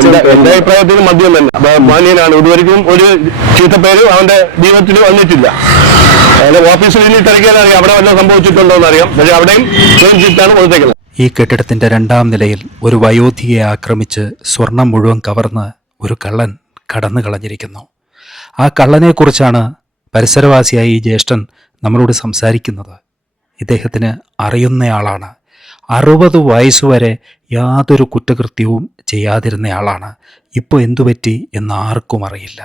എന്റെ അഭിപ്രായത്തിൽ മദ്യം തന്നെ മാന്യനാണ്. ഇതുവരെയും ഒരു ചീത്തപ്പേര് അവന്റെ ജീവിതത്തിൽ വന്നിട്ടില്ല. ഓഫീസിൽ ഇനി തിരക്കിയാൽ അറിയാം അവിടെ വല്ലതും സംഭവിച്ചിട്ടുണ്ടോ എന്നറിയാം. പക്ഷെ അവിടെയും ചീറ്റാണ് കൊടുത്തേക്കുന്നത്. ഈ കെട്ടിടത്തിന്റെ 2ാം നിലയിൽ ഒരു വയോധികയെ ആക്രമിച്ച് സ്വർണം മുഴുവൻ കവർന്ന് ഒരു കള്ളൻ കടന്നു കളഞ്ഞിരിക്കുന്നു. ആ കള്ളനെക്കുറിച്ചാണ് പരിസരവാസിയായ ഈ ജ്യേഷ്ഠൻ നമ്മളോട് സംസാരിക്കുന്നത്. ഇദ്ദേഹത്തിന് അറിയുന്നയാളാണ്. 60 വയസ്സുവരെ യാതൊരു കുറ്റകൃത്യവും ചെയ്യാതിരുന്നയാളാണ്. ഇപ്പോൾ എന്തുപറ്റി എന്ന് ആർക്കും അറിയില്ല.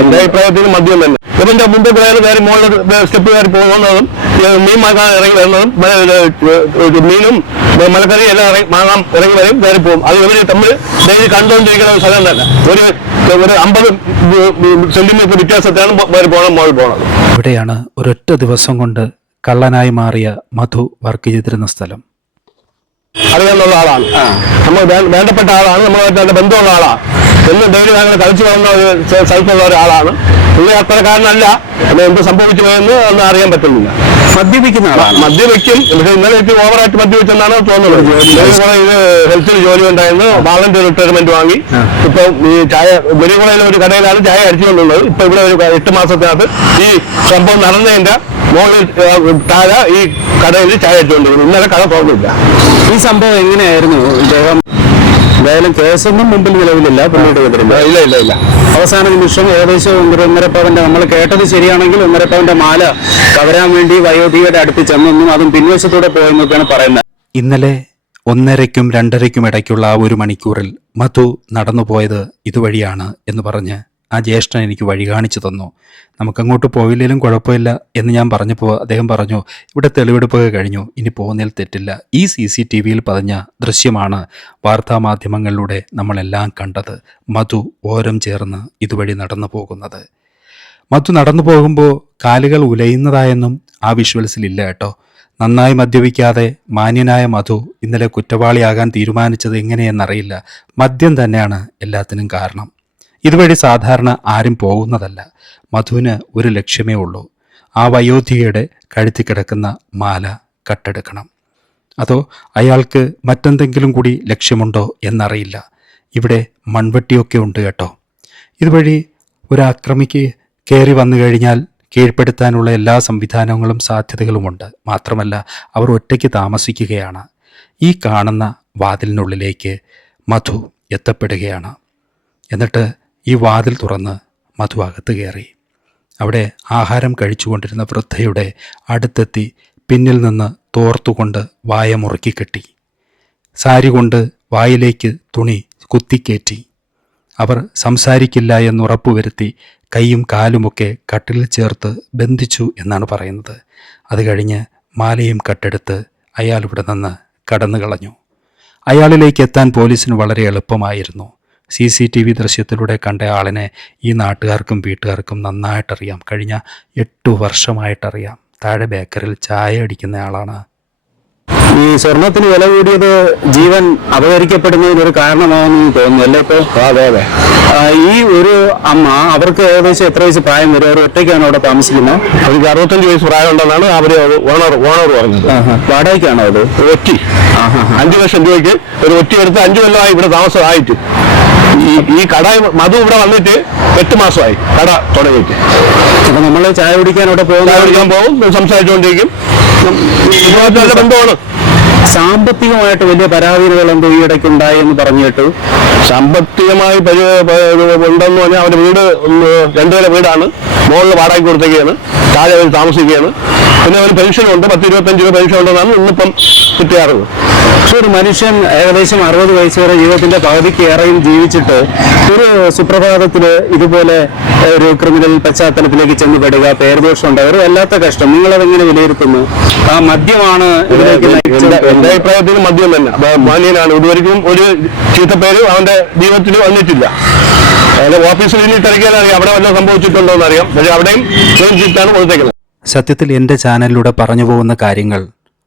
എന്റെ അഭിപ്രായത്തിൽ മദ്യം തന്നെ. ഇവന്റെ മുമ്പ് കയറി മുകളിൽ സ്റ്റെപ്പ് കയറി പോകുന്നതും മീൻ വാങ്ങാൻ ഇറങ്ങി വരുന്നതും മീനും മലക്കറി എല്ലാം വാങ്ങാൻ ഇറങ്ങി വരും കയറി പോകും. അത് ഇവര് തമ്മിൽ ഡെയിലി കണ്ടുകൊണ്ടിരിക്കുന്ന ഒരു സ്ഥലം തന്നെ. ഒരു 50 സെന്റിമീറ്റർ വ്യത്യാസത്താണ് മുകളിൽ പോണത്. ഇവിടെയാണ് ഒരൊറ്റ ദിവസം കൊണ്ട് കള്ളനായി മാറിയ മധു വർക്ക് ചെയ്തിരുന്ന സ്ഥലം. അറിയാനുള്ള ആളാണ്, നമ്മൾ വേണ്ടപ്പെട്ട ആളാണ്, നമ്മളുമായിട്ട് ബന്ധമുള്ള ആളാണ്. എന്ന് ഡെയിലി ഞങ്ങൾ കളിച്ചു വളർന്ന ഒരു സ്ഥലത്തുള്ള ഒരാളാണ്. പുള്ളി അത്രക്കാരനല്ല. എന്ത് സംഭവിച്ചു പോയെന്ന് ഒന്നും അറിയാൻ പറ്റുന്നില്ല. മദ്യപിക്കുന്ന ആളാണ്. മദ്യപിക്കും. പക്ഷെ ഇന്നലെ ഓവറായിട്ട് മദ്യപിച്ചെന്നാണ് തോന്നുന്നത്. ഇത് ഹെൽത്തിൽ ജോലി ഉണ്ടായിരുന്നു. വാളണ്ടിയർ റിട്ടയർമെന്റ് വാങ്ങി ഇപ്പൊ ഈ ചായ വെളികുളയിലെ ഒരു കടയിലാണ് ചായ അടിച്ചുകൊണ്ടുള്ളത്. ഇപ്പൊ ഇവിടെ ഒരു 8 മാസത്തിനകത്ത് ഈ സംഭവം നടന്നതിന്റെ മുകളിൽ താഴെ ഈ കടയിൽ ചായ അടിച്ചുകൊണ്ടിരുന്നു. ഇന്നലെ കട തുറന്നില്ല. ഈ സംഭവം എങ്ങനെയായിരുന്നു? ഇദ്ദേഹം എന്തായാലും കേസൊന്നും മുമ്പിൽ നിലവിലില്ല, പുള്ളിയുടെ എതിരില്ല. ഇല്ല. അവസാന നിമിഷം ഏകദേശം 1.5 പവന്റെ, നമ്മൾ കേട്ടത് ശരിയാണെങ്കിൽ 1.5 പവന്റെ മാല കവരാൻ വേണ്ടി വയോധികയുടെ അടുത്ത് ചെന്നെന്നും അതും പിൻവശത്തൂടെ പോയെന്നൊക്കെയാണ് പറയുന്നത്. ഇന്നലെ 1:30ക്കും 2:30ക്കും ഇടയ്ക്കുള്ള ആ 1 മണിക്കൂറിൽ മധു നടന്നു പോയത് ഇതുവഴിയാണ് എന്ന് പറഞ്ഞ് ആ ജ്യേഷ്ഠൻ എനിക്ക് വഴി കാണിച്ചു തന്നു. നമുക്കങ്ങോട്ട് പോയില്ലെങ്കിലും കുഴപ്പമില്ല എന്ന് ഞാൻ പറഞ്ഞപ്പോൾ അദ്ദേഹം പറഞ്ഞു, ഇവിടെ തെളിവെടുപ്പൊക്കെ കഴിഞ്ഞു, ഇനി പോകുന്നതിൽ തെറ്റില്ല. ഈ CCTVയിൽ പതിഞ്ഞ ദൃശ്യമാണ് വാർത്താമാധ്യമങ്ങളിലൂടെ നമ്മളെല്ലാം കണ്ടത്. മധു ഓരം ചേർന്ന് ഇതുവഴി നടന്നു പോകുന്നത്. മധു നടന്നു പോകുമ്പോൾ കാലുകൾ ഉലയുന്നതായൊന്നും ആ വിഷ്വൽസിലില്ല കേട്ടോ. നന്നായി മദ്യപിക്കാതെ മാന്യനായ മധു ഇന്നലെ കുറ്റവാളിയാകാൻ തീരുമാനിച്ചത് എങ്ങനെയെന്നറിയില്ല. മദ്യം തന്നെയാണ് എല്ലാത്തിനും കാരണം. ഇതുവഴി സാധാരണ ആരും പോകുന്നതല്ല. മധുവിന് ഒരു ലക്ഷ്യമേ ഉള്ളൂ, ആ വയോധികയുടെ കഴുത്തി കിടക്കുന്ന മാല കട്ടെടുക്കണം. അതോ അയാൾക്ക് മറ്റെന്തെങ്കിലും കൂടി ലക്ഷ്യമുണ്ടോ എന്നറിയില്ല. ഇവിടെ മൺവെട്ടിയൊക്കെ ഉണ്ട് കേട്ടോ. ഇതുവഴി ഒരു ആക്രമിക്ക് കയറി വന്നു കഴിഞ്ഞാൽ കീഴ്പ്പെടുത്താനുള്ള എല്ലാ സംവിധാനങ്ങളും സാധ്യതകളുമുണ്ട്. മാത്രമല്ല അവർ ഒറ്റയ്ക്ക് താമസിക്കുകയാണ്. ഈ കാണുന്ന വാതിലിനുള്ളിലേക്ക് മധു എത്തപ്പെടുകയാണ്. എന്നിട്ട് ഈ വാതിൽ തുറന്ന് മധു അകത്ത് കയറി. അവിടെ ആഹാരം കഴിച്ചുകൊണ്ടിരുന്ന വൃദ്ധയുടെ അടുത്തെത്തി പിന്നിൽ നിന്ന് തോർത്തുകൊണ്ട് വായ മുറുക്കി കെട്ടി. സാരി കൊണ്ട് വായിലേക്ക് തുണി കുത്തിക്കയറ്റി. അവർ സംസാരിക്കില്ല എന്നുറപ്പുവരുത്തി കൈയും കാലുമൊക്കെ കട്ടിലിൽ ചേർത്ത് ബന്ധിച്ചു എന്നാണ് പറയുന്നത്. അത് കഴിഞ്ഞ് മാലയും കട്ടെടുത്ത് അയാൾ ഇവിടെ നിന്ന് കടന്നു കളഞ്ഞു. അയാളിലേക്ക് എത്താൻ പോലീസിന് വളരെ എളുപ്പമായിരുന്നു. CCTV ദൃശ്യത്തിലൂടെ കണ്ട ആളിനെ ഈ നാട്ടുകാർക്കും വീട്ടുകാർക്കും നന്നായിട്ടറിയാം. കഴിഞ്ഞ 8 വർഷമായിട്ടറിയാം. താഴെ ബേക്കറിൽ ചായ അടിക്കുന്ന ആളാണ്. ഈ സ്വർണത്തിന് വില കൂടിയത് ജീവൻ അപഹരിക്കപ്പെടുന്നതിനൊരു കാരണമാണെന്ന് തോന്നുന്നു അല്ലേ? ഇപ്പൊ അതെ. ഈ ഒരു അമ്മ, അവർക്ക് ഏകദേശം എത്ര വയസ്സ് പ്രായം വരും? അവർ ഒറ്റയ്ക്കാണ് അവിടെ താമസിക്കുന്നത്? അവർക്ക് 65 വയസ്സ് പ്രായമുണ്ടെന്നാണ് അവര് ഓണർ പറഞ്ഞത്. വാടകയ്ക്കാണോ അത്? ഒറ്റി 5 ലക്ഷം രൂപയ്ക്ക് ഒരു ഒറ്റി എടുത്ത് 5 കൊല്ലമായി ഇവിടെ താമസമായിട്ട്. ഈ കട മധു ഇവിടെ വന്നിട്ട് 8 മാസമായി കട തുടങ്ങിയിട്ട്. അപ്പൊ നമ്മള് ചായ കുടിക്കാൻ അവിടെ പോകും, സംസാരിച്ചുകൊണ്ടിരിക്കും. നല്ല ബന്ധമാണ്. സാമ്പത്തികമായിട്ട് വലിയ പരാധീനതകൾ എന്തോ ഈ ഇടയ്ക്ക് ഉണ്ടായി എന്ന് പറഞ്ഞു കേട്ടു. സാമ്പത്തികമായി ഉണ്ടെന്ന് പറഞ്ഞാൽ അവരുടെ വീട് 2 നില വീടാണ്. മുകളിൽ വാടകയ്ക്ക് കൊടുത്തേക്കാണ്, താഴെ അവർ താമസിക്കുകയാണ്. പിന്നെ അവന് പെൻഷനുണ്ട്, 10-25 രൂപ പെൻഷൻ ഉണ്ടെന്നാണ് ഇന്നിപ്പം കിട്ടിയാറുള്ളത്. പക്ഷെ ഒരു മനുഷ്യൻ ഏകദേശം 60 വയസ്സ് വരെ ജീവിതത്തിന്റെ പകുതിക്ക് ഏറെയും ജീവിച്ചിട്ട് ഒരു സുപ്രഭാതത്തില് ഇതുപോലെ ഒരു ക്രിമിനൽ പശ്ചാത്തലത്തിലേക്ക് ചെന്നുപെടുക, പേരുദോഷം ഉണ്ടാകുക, വല്ലാത്ത കഷ്ടം. നിങ്ങളതെങ്ങനെ വിലയിരുത്തുന്നു? ആ മദ്യമാണ് ഇതിലേക്ക്? എന്റെ അഭിപ്രായത്തിൽ മദ്യം തന്നെ മാന്യനാണ്. ഇതുവരെയും ഒരു ചീത്തപ്പേര് അവന്റെ ജീവിതത്തിൽ വന്നിട്ടില്ല. ഓഫീസിൽ ഇനി തിരക്കിയാൽ അറിയാം അവിടെ വല്ലതും സംഭവിച്ചിട്ടുണ്ടോ എന്നറിയാം. പക്ഷെ അവിടെയും ചീറ്റാണ് കൊടുത്തേക്കുന്നത്. സത്യത്തിൽ എൻ്റെ ചാനലിലൂടെ പറഞ്ഞു പോകുന്ന കാര്യങ്ങൾ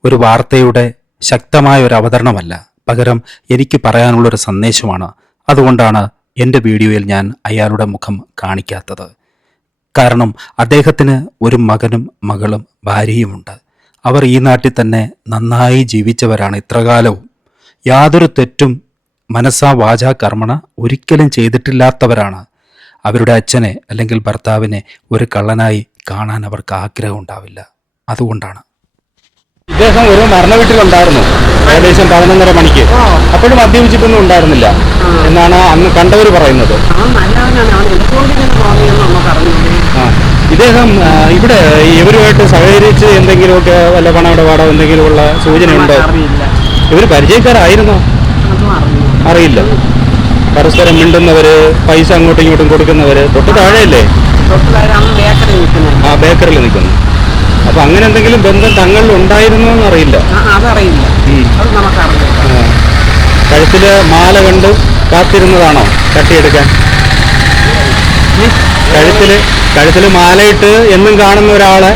ഒരു വാർത്തയുടെ ശക്തമായ ഒരു അവതരണമല്ല, പകരം എനിക്ക് പറയാനുള്ളൊരു സന്ദേശമാണ്. അതുകൊണ്ടാണ് എൻ്റെ വീഡിയോയിൽ ഞാൻ അയാളുടെ മുഖം കാണിക്കാത്തത്. കാരണം അദ്ദേഹത്തിന് ഒരു മകനും മകളും ഭാര്യയുമുണ്ട്. അവർ ഈ നാട്ടിൽ തന്നെ നന്നായി ജീവിച്ചവരാണ് ഇത്രകാലവും. യാതൊരു തെറ്റും മനസ്സാ വാചാ കർമ്മണ ഒരിക്കലും ചെയ്തിട്ടില്ലാത്തവരാണ് അവരുടെ അച്ഛനെ അല്ലെങ്കിൽ ഭർത്താവിനെ ഒരു കള്ളനായി കാണാൻ അവർക്ക് ആഗ്രഹം ഉണ്ടാവില്ല. അതുകൊണ്ടാണ്. ഇദ്ദേഹം ഒരു മരണ വീട്ടിലുണ്ടായിരുന്നു ഏകദേശം 11:30 മണിക്ക്. അപ്പോഴും മദ്യപിച്ചിട്ടൊന്നും ഉണ്ടായിരുന്നില്ല എന്നാണ് അന്ന് കണ്ടവർ പറയുന്നത്. ഇദ്ദേഹം ഇവിടെ ഇവരുമായിട്ട് സഹകരിച്ച് എന്തെങ്കിലുമൊക്കെ വല്ല പണമിടപാടോ എന്തെങ്കിലുമുള്ള സൂചനയുണ്ടോ? ഇവർ പരിചയക്കാരായിരുന്നോ? അറിയില്ല. പരസ്പരം മിണ്ടുന്നവര്, പൈസ അങ്ങോട്ടും ഇങ്ങോട്ടും കൊടുക്കുന്നവര്. തൊട്ട് താഴെയല്ലേ? ആ, ബേക്കറിൽ നിൽക്കുന്നു. അപ്പൊ അങ്ങനെ എന്തെങ്കിലും ബന്ധം തങ്ങളിൽ ഉണ്ടായിരുന്നോ എന്നറിയില്ല. കഴുത്തില് മാല കണ്ട് കാത്തിരുന്നതാണോ തട്ടിയെടുക്കാൻ? കഴുത്തില് മാലയിട്ട് എന്നും കാണുന്ന ഒരാളെ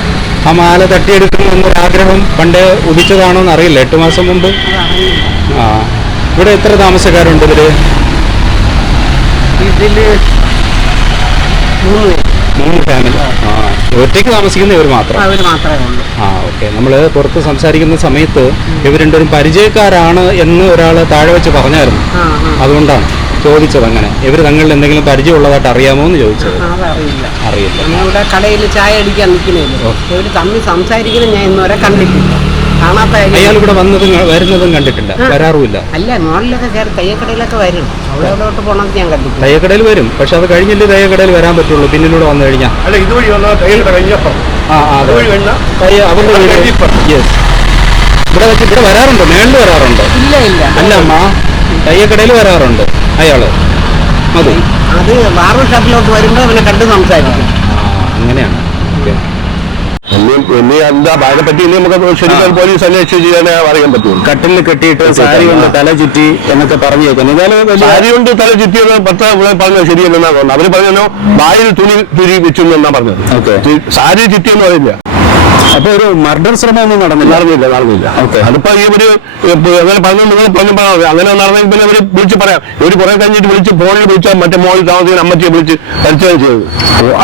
ആ മാല തട്ടിയെടുക്കണം എന്നൊരാഗ്രഹം പണ്ട് ഉദിച്ചതാണോ എന്നറിയില്ല. 8 മാസം മുമ്പ്. ആ, ഇവിടെ എത്ര താമസക്കാരുണ്ട് ഇതില്? 3 ഫാമിലി. ആ, ഒറ്റയ്ക്ക് താമസിക്കുന്ന ഇവർ മാത്രം? ആ, ഓക്കെ. നമ്മൾ പുറത്ത് സംസാരിക്കുന്ന സമയത്ത് ഇവർ രണ്ടുപേരും പരിചയക്കാരാണ് എന്ന് ഒരാൾ താഴെ വെച്ച് പറഞ്ഞായിരുന്നു. അതുകൊണ്ടാണ് ചോദിച്ചത്. അങ്ങനെ ഇവർ തങ്ങളിൽ എന്തെങ്കിലും പരിചയമുള്ളതായിട്ട് അറിയാമോ എന്ന് ചോദിച്ചത്. അറിയില്ല. ഇവിടെ കടയിൽ ചായ അടിക്കാൻ നിൽക്കുന്നില്ല. ഇവർ തമ്മിൽ സംസാരിക്കുന്നത് ഞാൻ ഇന്നുവരെ കണ്ടിട്ടില്ല. അയാൾ ഇവിടെ വരുന്നതും കണ്ടിട്ടില്ല, വരാറുമില്ല. അല്ല, മോളിലൊക്കെ കയറി തയ്യക്കടയിലൊക്കെ വരും. അവിടോട്ട് പോകണം ഞാൻ കണ്ടിട്ടില്ല. തയ്യക്കടയിൽ വരും, പക്ഷെ അത് കഴിഞ്ഞല്ലേ തയ്യക്കടയിൽ വരാൻ പറ്റുള്ളൂ. പിന്നിലൂടെ വന്നു കഴിഞ്ഞാൽ. അല്ല, ഇതുവഴി ഇവിടെ വരാറുണ്ട്, മേളിൽ വരാറുണ്ട്. ഇല്ല. അല്ല അമ്മ, തയ്യക്കടയിൽ വരാറുണ്ട് അയാള്. അത് ബാർബർ ഷോപ്പിലോട്ട് വരുമ്പോ അവനെ കണ്ട് സംസാരിക്കും. അങ്ങനെയാണ്. ഇനി എന്താ അതിനെ പറ്റി ഇനി നമുക്ക് ശരിക്കും പോലീസ് അന്വേഷിച്ച് ചെയ്യാനേ അറിയാൻ പറ്റുള്ളൂ. കട്ടിലിൽ കെട്ടിയിട്ട് സാരി കൊണ്ട് തല ചുറ്റി എന്നൊക്കെ പറഞ്ഞു കേൾക്കുന്നു. സാരി കൊണ്ട് തല ചുറ്റിയത് പറഞ്ഞത് ശരിയല്ലെന്നാ തോന്നുന്നത്. അവര് പറഞ്ഞു വായിൽ തുണി വെച്ചു എന്നാ പറഞ്ഞത്. സാരി ചുറ്റിയെന്ന് പറയില്ല. അപ്പൊ ഒരു മർഡർ ശ്രമം ഒന്നും നടന്നില്ല. ഓക്കെ, അതിപ്പോ ഇവര് അങ്ങനെ പറഞ്ഞു, നിങ്ങൾ പറഞ്ഞപ്പോൾ അങ്ങനെ നടന്നെങ്കിൽ പിന്നെ അവര് വിളിച്ച് പറയാം. ഇവര് കുറെ കഴിഞ്ഞിട്ട് വിളിച്ച് ഫോണിൽ വിളിച്ചാൽ മറ്റേ മോളിൽ താമസിക്കുന്ന അമ്മച്ചിയെ വിളിച്ച് പരിചയം ചെയ്തത്.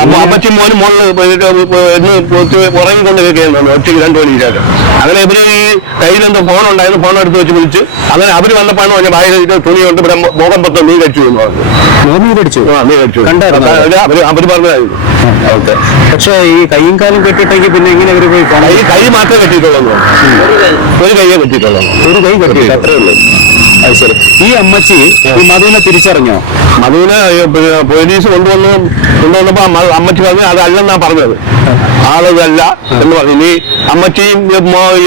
അപ്പൊ അമ്മച്ചി മോനും മോളിൽ ഉറങ്ങിക്കൊണ്ടിരിക്കുകയാണ് ഒറ്റയ്ക്ക് 2 മണി ശേഷം. അങ്ങനെ ഇവര് ഈ കയ്യിലെന്തോ ഫോൺ ഉണ്ടായിരുന്നു, ഫോൺ എടുത്ത് വെച്ച് വിളിച്ച് അങ്ങനെ അവര് വന്നപ്പോഴാണ് പറഞ്ഞ വായിൽ തുണി കൊണ്ട് ഇവിടെ മുഖം പത്ത് നീ കടിച്ചു എന്ന് പറഞ്ഞു. നീ കടിച്ചു അവര് പറഞ്ഞതായിരുന്നു. ഓക്കെ, പക്ഷെ ഈ കൈയും കാലും കെട്ടിട്ടെങ്കിൽ പിന്നെ എങ്ങനെ അവര് പോയി? കൈ മാത്രമേ കെട്ടിയിട്ടുള്ളൂ. ഒരു കൈയെ കെട്ടിയിട്ടുള്ളൂ. ഒരു കൈ കെട്ടിയില്ല, അത്രേ ഉള്ളൂ. അത് ശരി. ഈ അമ്മച്ചി ഈ മധുവിനെ തിരിച്ചറിഞ്ഞോ? മധുവിനെ പോലീസ് കൊണ്ടുവന്നപ്പോ അമ്മച്ചി പറഞ്ഞു അതല്ലെന്നാ പറഞ്ഞത്. ആളിതല്ല എന്ന് പറഞ്ഞു. ഇനി അമ്മച്ചിയും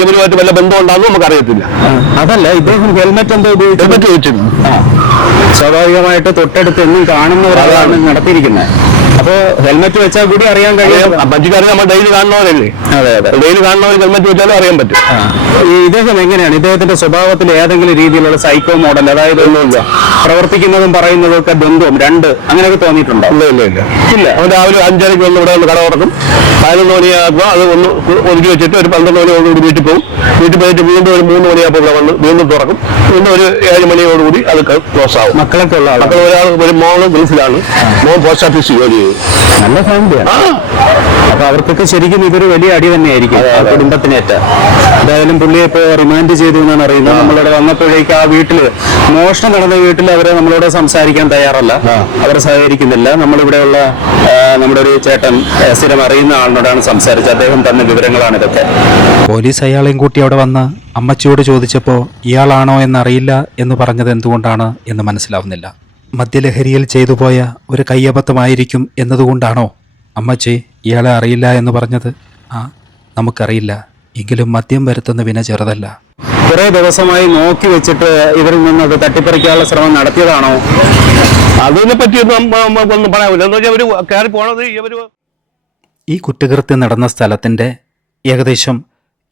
ഇവരുമായിട്ട് വല്ല ബന്ധം ഉണ്ടാകും നമുക്കറിയത്തില്ല. അതല്ല, ഇദ്ദേഹം ഹെൽമെറ്റ് എന്തോ ഹെൽമെറ്റ് വെച്ചിരുന്നു. സ്വാഭാവികമായിട്ട് തൊട്ടടുത്ത് എന്നും കാണുന്ന ഒരാളാണ് നടത്തിയിരിക്കുന്നത്. അപ്പൊ ഹെൽമെറ്റ് വെച്ചാൽ കൂടി അറിയാൻ കഴിയും. അമ്മച്ചിക്കറിയാം, നമ്മൾ ഡെയിലി കാണുന്നവരല്ലേ. അതെ. ഡെയിലി കാണുന്നവർ ഹെൽമെറ്റ് വെച്ചാലും അറിയാൻ പറ്റും. ഇദ്ദേഹം എങ്ങനെയാണ്? ഇദ്ദേഹത്തിന്റെ സ്വഭാവത്തിൽ ഏതെങ്കിലും രീതിയിലുള്ള സൈക്കോ മോഡൽ, അതായത് ഒന്നുമില്ല പ്രവർത്തിക്കുന്നതും പറയുന്നതും ഒക്കെ ബന്ധവും അങ്ങനെയൊക്കെ തോന്നിയിട്ടുണ്ടോ? ഇല്ല. അവൻ രാവിലെ 5:30 വന്ന് ഇവിടെ വന്ന് കട തുറക്കും. 11 മണിയാകുമ്പോൾ അത് ഒന്ന് ഒതുക്കി വെച്ചിട്ട് ഒരു 12 മണിയോടുകൂടി വീട്ടിൽ പോകും. വീട്ടിൽ പോയിട്ട് വീണ്ടും ഒരു 3 മണിയാകുമ്പോൾ ഇവിടെ വന്ന് വീണ്ടും തുറക്കും. വീണ്ടും ഒരു 7 മണിയോടുകൂടി അത് ക്ലോസ് ആവും. മക്കളൊക്കെ ഉള്ള മക്കൾ ഒരു മോള് ഗൾഫിലാണ്. മോൻ പോസ്റ്റ് ഓഫീസിൽ ജോലി ചെയ്യും. നല്ല ഫാമിലിയാണ്. അപ്പൊ അവർക്കൊക്കെ ശരിക്കും ഇതൊരു വലിയ അടി തന്നെയായിരിക്കും കുടുംബത്തിനേറ്റ. എന്തായാലും പുള്ളിയെ ഇപ്പൊ റിമാൻഡ് ചെയ്തു എന്നാണ് അറിയുന്നത്. നമ്മളിവിടെ വന്നപ്പോഴേക്ക് ആ വീട്ടില് മോഷണം നടന്ന വീട്ടിൽ അവരെ നമ്മളോട് സംസാരിക്കാൻ തയ്യാറല്ല, അവരെ സഹകരിക്കുന്നില്ല. നമ്മളിവിടെയുള്ള നമ്മുടെ ഒരു ചേട്ടൻ സ്ഥിരം അറിയുന്ന ആളിനോടാണ് സംസാരിച്ചത്. അദ്ദേഹം തന്ന വിവരങ്ങളാണ് ഇതൊക്കെ. പോലീസ് അയാളെയും കൂട്ടി അവിടെ വന്ന് അമ്മച്ചിയോട് ചോദിച്ചപ്പോൾ ഇയാളാണോ എന്നറിയില്ല എന്ന് പറഞ്ഞത് എന്തുകൊണ്ടാണ് എന്ന് മനസ്സിലാവുന്നില്ല. മദ്യലഹരിയിൽ ചെയ്തു പോയ ഒരു കയ്യബദ്ധമായിരിക്കും എന്നതുകൊണ്ടാണോ അമ്മച്ചി ഇയാളെ അറിയില്ല എന്ന് പറഞ്ഞത്? നമുക്കറിയില്ല. എങ്കിലും മദ്യം വരുത്തുന്ന വിന ചെറുതല്ല. കുറെ ദിവസമായി നോക്കി വെച്ചിട്ട് ഇവരിൽ നിന്നത് തട്ടിപ്പറിക്കാനുള്ള ശ്രമം നടത്തിയതാണോ? അതിനെ പറ്റിയൊന്നും പറയാനില്ല. ഈ കുറ്റകൃത്യം നടന്ന സ്ഥലത്തിൻ്റെ ഏകദേശം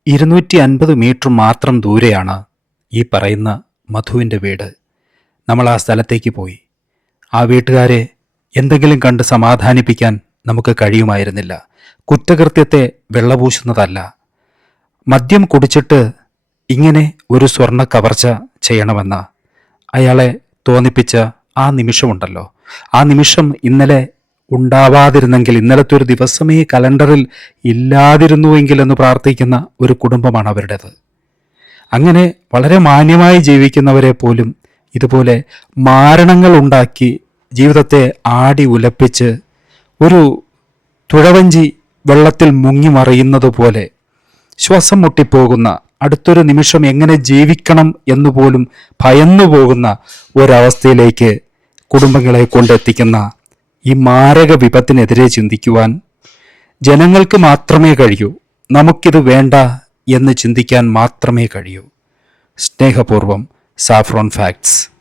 250 മീറ്റർ മാത്രം ദൂരെയാണ് ഈ പറയുന്ന മധുവിൻ്റെ വീട്. നമ്മൾ ആ സ്ഥലത്തേക്ക് പോയി. ആ വീട്ടുകാരെ എന്തെങ്കിലും കണ്ട് സമാധാനിപ്പിക്കാൻ നമുക്ക് കഴിയുമായിരുന്നില്ല. കുറ്റകൃത്യത്തെ വെള്ളപൂശുന്നതല്ല. മദ്യം കുടിച്ചിട്ട് ഇങ്ങനെ ഒരു സ്വർണ്ണ കവർച്ച ചെയ്യണമെന്ന് അയാളെ തോന്നിപ്പിച്ച ആ നിമിഷമുണ്ടല്ലോ, ആ നിമിഷം ഇന്നലെ ഉണ്ടാവാതിരുന്നെങ്കിൽ, ഇന്നലത്തെ ഒരു ദിവസമേ കലണ്ടറിൽ ഇല്ലാതിരുന്നുവെങ്കിൽ എന്ന് പ്രാർത്ഥിക്കുന്ന ഒരു കുടുംബമാണ് അവരുടേത്. അങ്ങനെ വളരെ മാന്യമായി ജീവിക്കുന്നവരെ പോലും ഇതുപോലെ മാരണങ്ങൾ ഉണ്ടാക്കി ജീവിതത്തെ ആടി ഉലപ്പിച്ച് ഒരു തുഴവഞ്ചി വെള്ളത്തിൽ മുങ്ങി മറിയുന്നത് പോലെ ശ്വാസം മുട്ടിപ്പോകുന്ന, അടുത്തൊരു നിമിഷം എങ്ങനെ ജീവിക്കണം എന്നുപോലും ഭയന്നു പോകുന്ന ഒരവസ്ഥയിലേക്ക് കുടുംബങ്ങളെ കൊണ്ടെത്തിക്കുന്ന ഈ മാരക വിപത്തിനെതിരെ ചിന്തിക്കുവാൻ ജനങ്ങൾക്ക് മാത്രമേ കഴിയൂ. നമുക്കിത് വേണ്ട എന്ന് ചിന്തിക്കാൻ മാത്രമേ കഴിയൂ. സ്നേഹപൂർവം സാഫ്രോൺ ഫാക്ട്സ്.